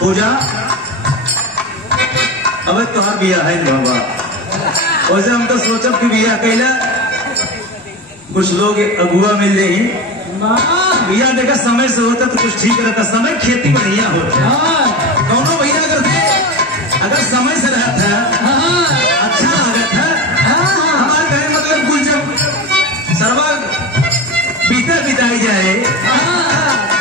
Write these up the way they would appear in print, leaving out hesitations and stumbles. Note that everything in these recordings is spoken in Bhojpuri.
पूजा अब तोहार बिया है बाबा, वैसे हम तो सोचब कि बिया कैला कुछ लोग अगुआ मिल जाए बिया देखा समय से होता तो कुछ ठीक रहता। समय खेती बढ़िया होता दोनों भैया अगर समय से रहता अच्छा लागत है। हमारे घर मतलब कुछ जब सर्वा बिताई जाए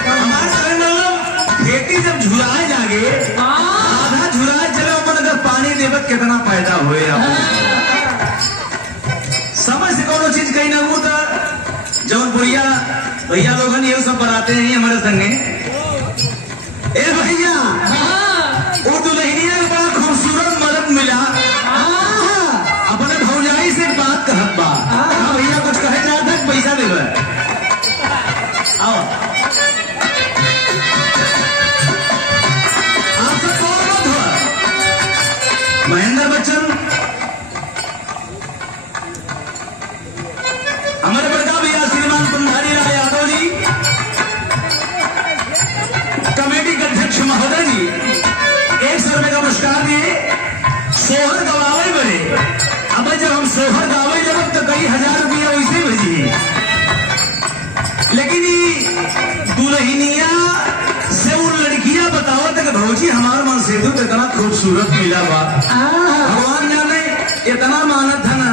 हमारे घर मतलब खेती जब झुलाए जागे आधा झुलाए चले अपन अगर पानी देवत कितना फायदा हुए। समय से कोनो चीज कहीं ना वो जब भैया लोग ये सब बनाते हैं हमारे संगे। ए भैया वो दुल्हनिया का खूबसूरत मर्द मिला अपने भौजाई से बात कहत बा। हाँ भैया कुछ कहे चाहता है पैसा देवे आओ आप सब कौन मत हो। महेंद्र बच्चन हमारे बड़का भैया श्रीमान कुंधारी राय यादव जी कमेटी के अध्यक्ष महोदय जी 100 रुपए का पुरस्कार दिए। सोहर गवावे बने अब जब हम सोहर गावे जब तो कई हजार रुपया वैसे भेजी लेकिन दुल्हनिया से वो लड़कियां बताओ तक भौजी हमारा मन सेतु तो इतना खूबसूरत मिला बा भगवान जाने इतना मानत था ना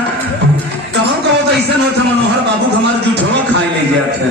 कहो तो ऐसा होता मनोहर बाबू हमारे जूठवा खाए ले गया था।